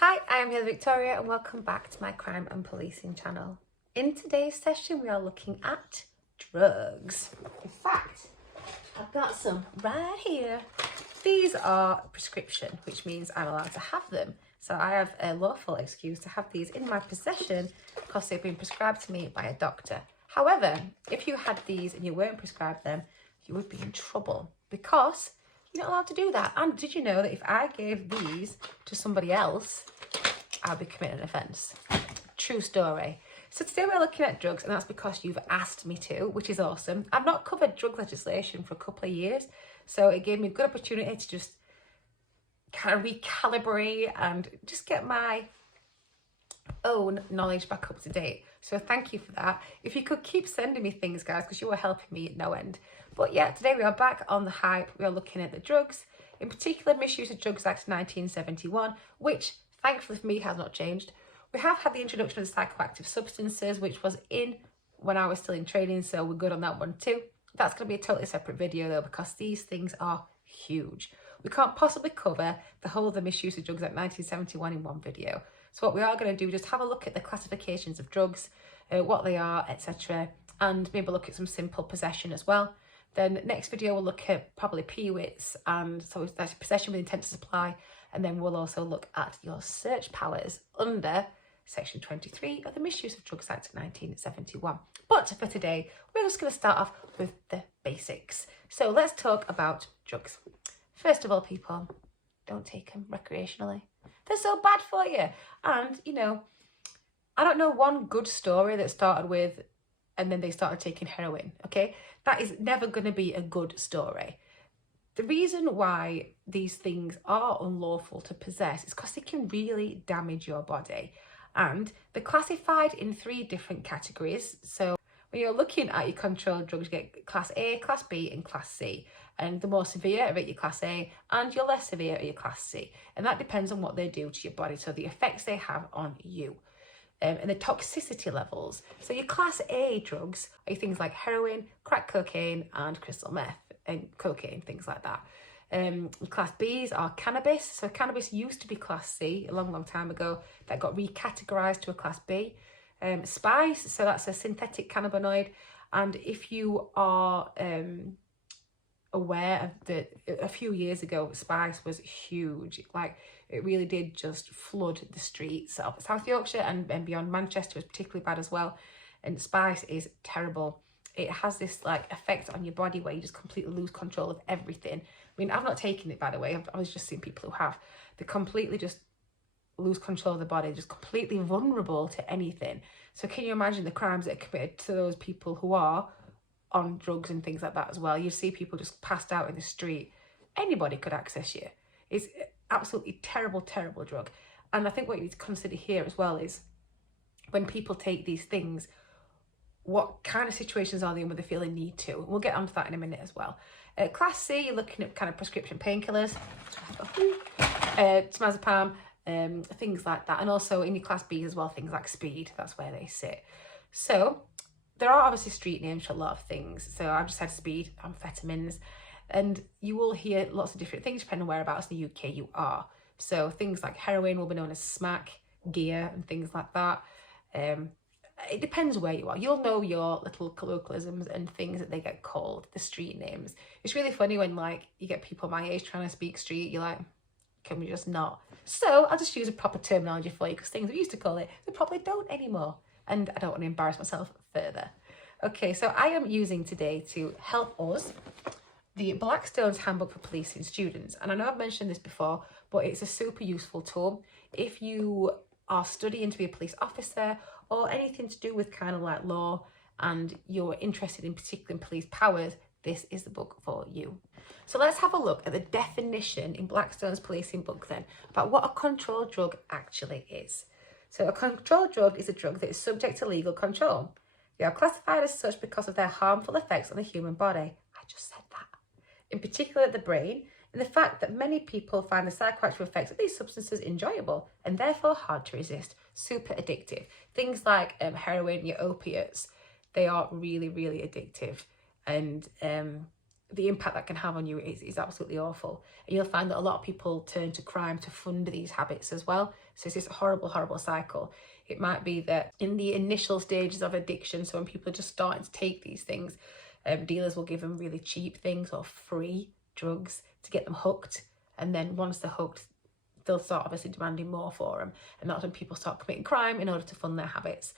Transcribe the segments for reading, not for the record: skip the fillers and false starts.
Hi, I am Hayley Victoria and welcome back to my crime and policing channel. In today's session we are looking at drugs. In fact, I've got some right here. These are prescription, which means I'm allowed to have them. So I have a lawful excuse to have these in my possession because they've been prescribed to me by a doctor. However, if you had these and you weren't prescribed them, you would be in trouble because you're not allowed to do that. And did you know that if I gave these to somebody else, I'd be committing an offence? True story. So today we're looking at drugs, and that's because you've asked me to, which is awesome. I've not covered drug legislation for a couple of years, so it gave me a good opportunity to just kind of recalibrate and just get my own knowledge back up to date. So thank you for that. If you could keep sending me things, guys, because you are helping me at no end. But yeah, today we are back on the hype. We are looking at the drugs, in particular Misuse of Drugs Act 1971, which thankfully for me has not changed. We have had the introduction of the psychoactive substances, which was in when I was still in training, so we're good on that one too. That's going to be a totally separate video though, because these things are huge. We can't possibly cover the whole of the Misuse of Drugs Act 1971 in one video. So what we are going to do is just have a look at the classifications of drugs, what they are, etc. And maybe look at some simple possession as well. Then next video we'll look at probably PWITs, and so that's possession with intent to supply. And then we'll also look at your search powers under Section 23 of the Misuse of Drugs Act 1971. But for today, we're just going to start off with the basics. So let's talk about drugs. First of all, people, don't take them recreationally. They're so bad for you. And, you know, I don't know one good story that started with, and then they started taking heroin, okay? That is never going to be a good story. The reason why these things are unlawful to possess is because they can really damage your body. And they're classified in 3 different categories. So when you're looking at your controlled drugs, you get Class A, Class B and Class C. And the more severe are your Class A, and your less severe are your Class C. And that depends on what they do to your body, so the effects they have on you. And the toxicity levels. So your Class A drugs are things like heroin, crack cocaine and crystal meth and cocaine, things like that. Class Bs are cannabis. So cannabis used to be Class C a long time ago. That got recategorized to a Class B. Spice, so that's a synthetic cannabinoid. And if you are aware of a few years ago, spice was huge. Like, it really did just flood the streets of South Yorkshire and beyond. Manchester was particularly bad as well. And spice is terrible. It has this like effect on your body where you just completely lose control of everything. I mean, I've not taken it, by the way. I was just seeing people who have. They completely just lose control of the body, just completely vulnerable to anything. So can you imagine the crimes that are committed to those people who are on drugs and things like that as well? You see people just passed out in the street. Anybody could access you. It's absolutely terrible drug. And I think what you need to consider here as well is when people take these things, what kind of situations are they in where they feel a need to? We'll get onto that in a minute as well. Class C, you're looking at kind of prescription painkillers, diazepam, things like that. And also in your Class B as well, things like speed, that's where they sit. So there are obviously street names for a lot of things. So I've just said speed, amphetamines, and you will hear lots of different things depending on whereabouts in the UK you are. So things like heroin will be known as smack, gear and things like that. It depends where you are. You'll know your little colloquialisms and things that they get called, the street names. It's really funny when like you get people my age trying to speak street, you're like, can we just not? So I'll just use a proper terminology for you, because things we used to call it, we probably don't anymore. And I don't want to embarrass myself further. Okay, so I am using today to help us the Blackstone's Handbook for Policing Students. And I know I've mentioned this before, but it's a super useful tool. If you are studying to be a police officer or anything to do with kind of like law and you're interested in particular police powers, this is the book for you. So let's have a look at the definition in Blackstone's policing book then about what a controlled drug actually is. So a controlled drug is a drug that is subject to legal control. They are classified as such because of their harmful effects on the human body. I just said that. In particular the brain, and the fact that many people find the psychoactive effects of these substances enjoyable and therefore hard to resist, super addictive. Things like heroin, your opiates, they are really addictive. And the impact that can have on you is absolutely awful. And you'll find that a lot of people turn to crime to fund these habits as well. So it's this horrible, horrible cycle. It might be that in the initial stages of addiction, so when people are just starting to take these things, dealers will give them really cheap things or free drugs to get them hooked. And then once they're hooked, they'll start obviously demanding more for them. And that's when people start committing crime in order to fund their habits.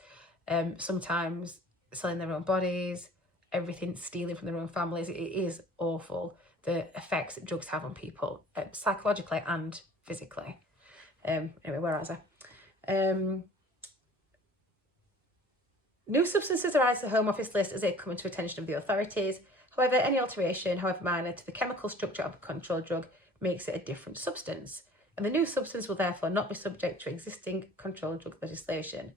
Sometimes selling their own bodies, everything, stealing from their own families. It is awful, the effects that drugs have on people, psychologically and physically. Anyway, where was I? New substances are added to the Home Office list as they come into attention of the authorities. However, any alteration, however minor, to the chemical structure of a controlled drug makes it a different substance, and the new substance will therefore not be subject to existing controlled drug legislation.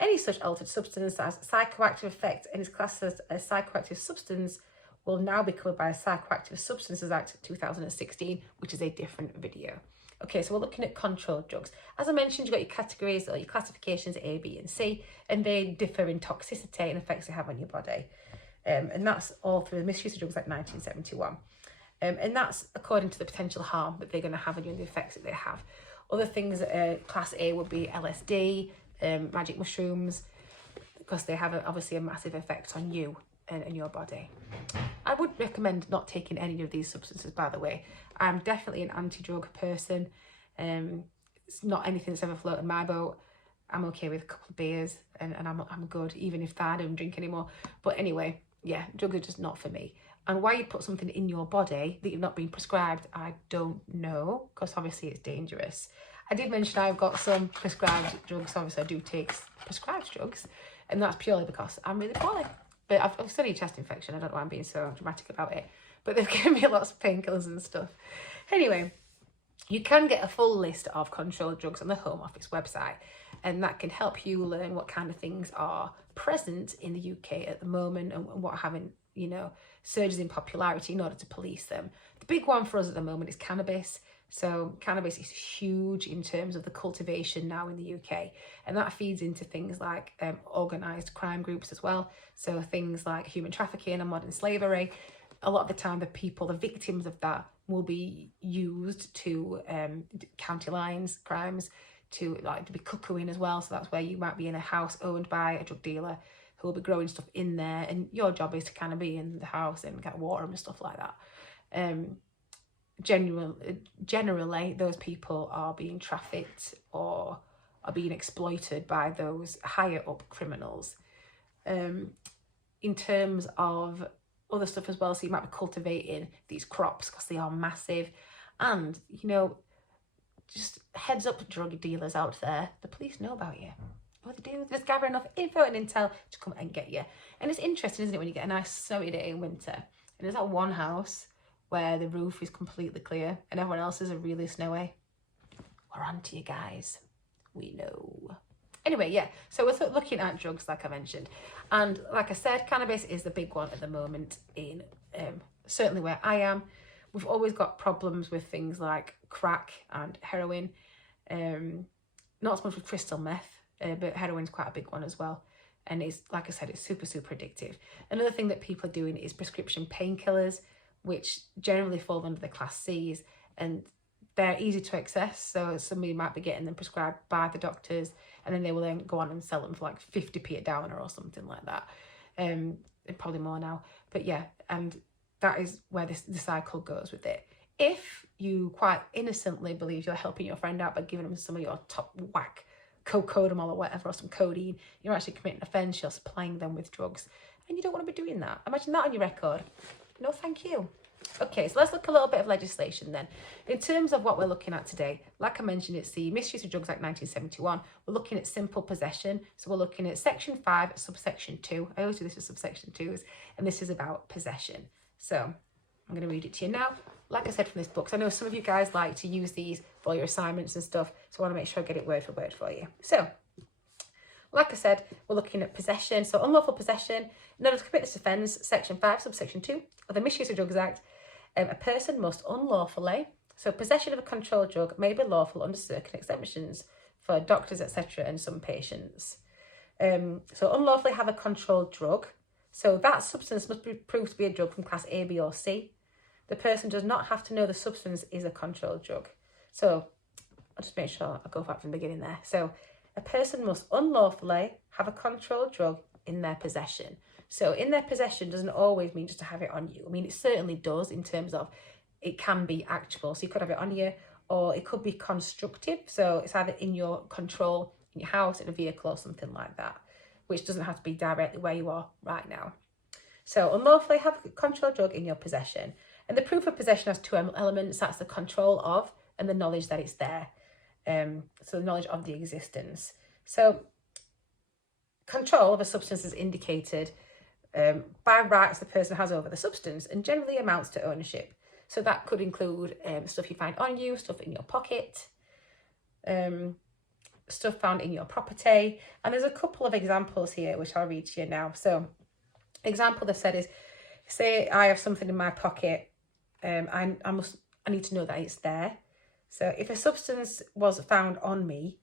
Any such altered substance that has a psychoactive effect and is classed as a psychoactive substance will now be covered by a Psychoactive Substances Act 2016, which is a different video. Okay, so we're looking at controlled drugs. As I mentioned, you've got your categories or your classifications A, B and C, and they differ in toxicity and effects they have on your body. And that's all through the Misuse of Drugs Act 1971. And that's according to the potential harm that they're going to have on you and the effects that they have. Other things, class A would be LSD, magic mushrooms, because they have obviously a massive effect on you and your body. I would recommend not taking any of these substances, by the way. I'm definitely an anti-drug person. It's not anything that's ever floated my boat. I'm okay with a couple of beers and I'm good, even if I don't drink anymore. But anyway, yeah, drugs are just not for me. And why you put something in your body that you've not been prescribed, I don't know, because obviously it's dangerous. I did mention I've got some prescribed drugs. Obviously I do take prescribed drugs, and that's purely because I'm really poorly. But I've studied chest infection. I don't know why I'm being so dramatic about it, but they've given me lots of painkillers and stuff. Anyway, you can get a full list of controlled drugs on the Home Office website, and that can help you learn what kind of things are present in the UK at the moment and what having, you know, surges in popularity in order to police them. The big one for us at the moment is cannabis. So cannabis is huge in terms of the cultivation now in the UK, and that feeds into things like organised crime groups as well. So things like human trafficking and modern slavery. A lot of the time the victims of that will be used to county lines crimes, to be cuckooing as well. So that's where you might be in a house owned by a drug dealer who will be growing stuff in there, and your job is to kind of be in the house and get water and stuff like that. Generally those people are being trafficked or are being exploited by those higher up criminals. In terms of other stuff as well, so you might be cultivating these crops because they are massive, and you know, just heads up drug dealers out there, the police know about you. What they do, just gather enough info and intel to come and get you. And it's interesting, isn't it, when you get a nice snowy day in winter and there's that one house where the roof is completely clear and everyone else is really snowy. We're on to you guys. We know. Anyway, yeah, so we're looking at drugs, like I mentioned. And like I said, cannabis is the big one at the moment in certainly where I am. We've always got problems with things like crack and heroin. Not so much with crystal meth, but heroin's quite a big one as well. And it's, like I said, it's super, super addictive. Another thing that people are doing is prescription painkillers, which generally fall under the class C's, and they're easy to access. So somebody might be getting them prescribed by the doctors, and then they will then go on and sell them for like 50p a downer or something like that. Probably more now. But yeah, and that is where the cycle goes with it. If you quite innocently believe you're helping your friend out by giving them some of your top whack cocodamol or whatever, or some codeine, you're actually committing an offence. You're supplying them with drugs, and you don't want to be doing that. Imagine that on your record. No, thank you. Okay, so let's look a little bit of legislation then. In terms of what we're looking at today, like I mentioned, it's the Misuse of Drugs Act 1971. We're looking at simple possession. So we're looking at section 5, subsection 2. I always do this with subsection 2s, and this is about possession. So I'm going to read it to you now. Like I said from this book, so I know some of you guys like to use these for your assignments and stuff, so I want to make sure I get it word for word for you. So, like I said, we're looking at possession. So unlawful possession. In order to commit this offence, section 5, subsection 2 of the Misuse of Drugs Act, a person must unlawfully, so possession of a controlled drug may be lawful under certain exemptions for doctors, etc., and some patients. So unlawfully have a controlled drug. So that substance must be proved to be a drug from class A, B or C. The person does not have to know the substance is a controlled drug. So I'll just make sure I go back from the beginning there. So a person must unlawfully have a controlled drug in their possession. So in their possession doesn't always mean just to have it on you. I mean, it certainly does in terms of it can be actual. So you could have it on you, or it could be constructive. So it's either in your control, in your house, in a vehicle or something like that, which doesn't have to be directly where you are right now. So unlawfully have a controlled drug in your possession. And the proof of possession has two elements. That's the control of and the knowledge that it's there. So the knowledge of the existence. So control of a substance is indicated by rights the person has over the substance and generally amounts to ownership. So that could include stuff you find on you, stuff in your pocket, stuff found in your property. And there's a couple of examples here which I'll read to you now. So example they've said is, say I have something in my pocket, I need to know that it's there. So if a substance was found on me,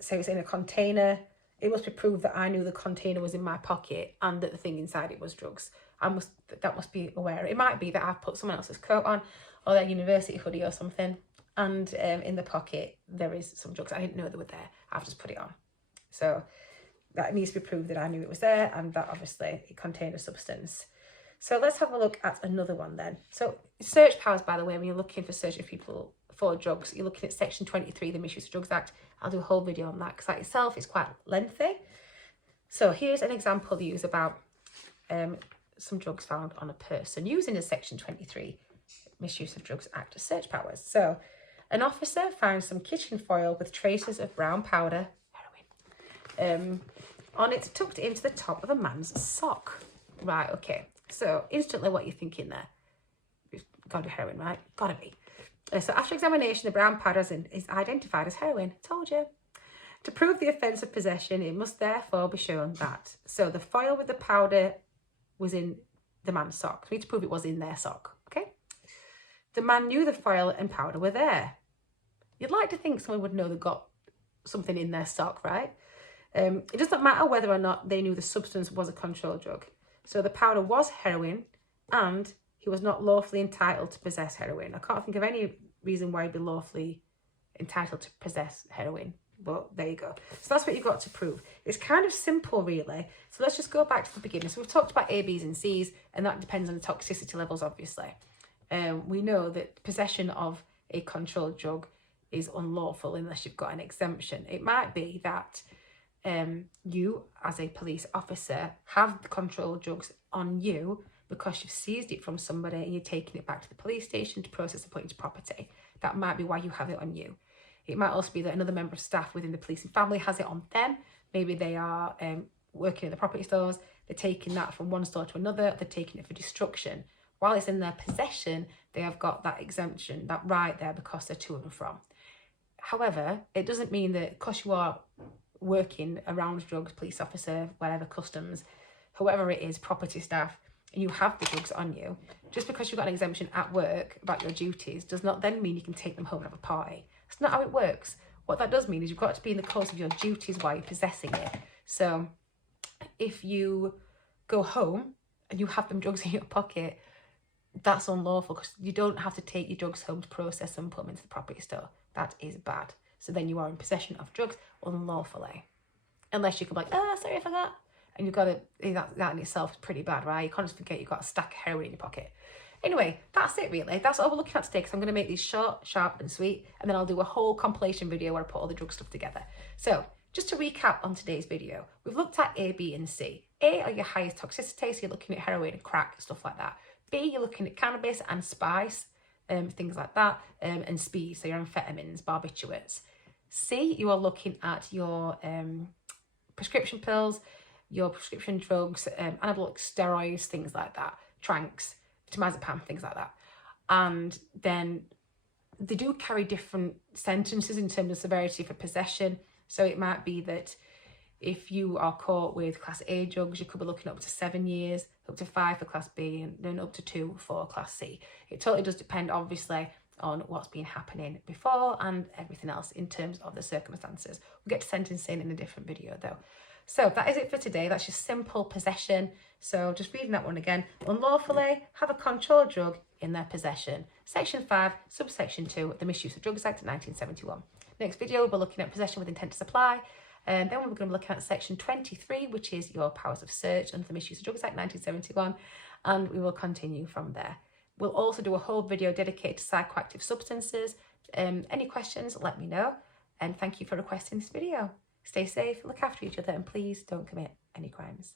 say it's in a container, it must be proved that I knew the container was in my pocket and that the thing inside it was drugs. That must be aware. It might be that I've put someone else's coat on or their university hoodie or something, and in the pocket there is some drugs. I didn't know they were there. I've just put it on. So that needs to be proved that I knew it was there and that obviously it contained a substance. So let's have a look at another one then. So search powers, by the way, when you're looking for searching people for drugs, you're looking at section 23, the Misuse of Drugs Act. I'll do a whole video on that because that itself is quite lengthy. So here's an example they use about some drugs found on a person using the section 23 Misuse of Drugs Act search powers. So an officer found some kitchen foil with traces of brown powder, heroin, on it, tucked into the top of a man's sock. Right, okay. So instantly what you're thinking there, it's gotta be heroin, right? Gotta be. So after examination, the brown powder is identified as heroin. Told you. To prove the offence of possession, it must therefore be shown that. So the foil with the powder was in the man's sock. We need to prove it was in their sock, okay? The man knew the foil and powder were there. You'd like to think someone would know they got something in their sock, right? It doesn't matter whether or not they knew the substance was a controlled drug. So the powder was heroin and he was not lawfully entitled to possess heroin. I can't think of any reason why he'd be lawfully entitled to possess heroin, but there you go. So that's what you've got to prove. It's kind of simple, really. So let's just go back to the beginning. So we've talked about A, B's and C's, and that depends on the toxicity levels, obviously. We know that possession of a controlled drug is unlawful unless you've got an exemption. It might be that you, as a police officer, have the controlled drugs on you because you've seized it from somebody and you're taking it back to the police station to process and put into property. That might be why you have it on you. It might also be that another member of staff within the policing family has it on them. Maybe they are working in the property stores, they're taking that from one store to another, they're taking it for destruction. While it's in their possession, they have got that exemption, that right there because they're to and from. However, it doesn't mean that because you are working around drugs, police officer, whatever, customs, whoever it is, property staff, and you have the drugs on you, just because you've got an exemption at work about your duties does not then mean you can take them home and have a party. That's not how it works. What that does mean is you've got to be in the course of your duties while you're possessing it. So if you go home and you have them drugs in your pocket, that's unlawful because you don't have to take your drugs home to process them and put them into the property store. That is bad. So then you are in possession of drugs unlawfully. Unless you can be like, oh, sorry, I forgot. And you've got to, that in itself is pretty bad, right? You can't just forget you've got a stack of heroin in your pocket. Anyway, that's it really. That's all we're looking at today because I'm going to make these short, sharp and sweet. And then I'll do a whole compilation video where I put all the drug stuff together. So just to recap on today's video, we've looked at A, B and C. A are your highest toxicity, so you're looking at heroin, crack, stuff like that. B, you're looking at cannabis and spice, things like that, and speed, so your amphetamines, barbiturates. C, you are looking at your prescription pills, your prescription drugs, anabolic steroids, things like that, tranks, diazepam, things like that. And then they do carry different sentences in terms of severity for possession. So it might be that if you are caught with class A drugs, you could be looking up to 7 years, up to 5 for class B, and then up to 2 for class C. It totally does depend, obviously, on what's been happening before and everything else in terms of the circumstances. We'll get to sentencing in a different video though. So that is it for today. That's just simple possession. So just reading that one again. Unlawfully have a controlled drug in their possession. Section 5, subsection 2 of the Misuse of Drugs Act 1971. Next video, we'll be looking at possession with intent to supply. And then we're going to be looking at section 23, which is your powers of search under the Misuse of Drugs Act 1971. And we will continue from there. We'll also do a whole video dedicated to psychoactive substances. Any questions, let me know. And thank you for requesting this video. Stay safe, look after each other, and please don't commit any crimes.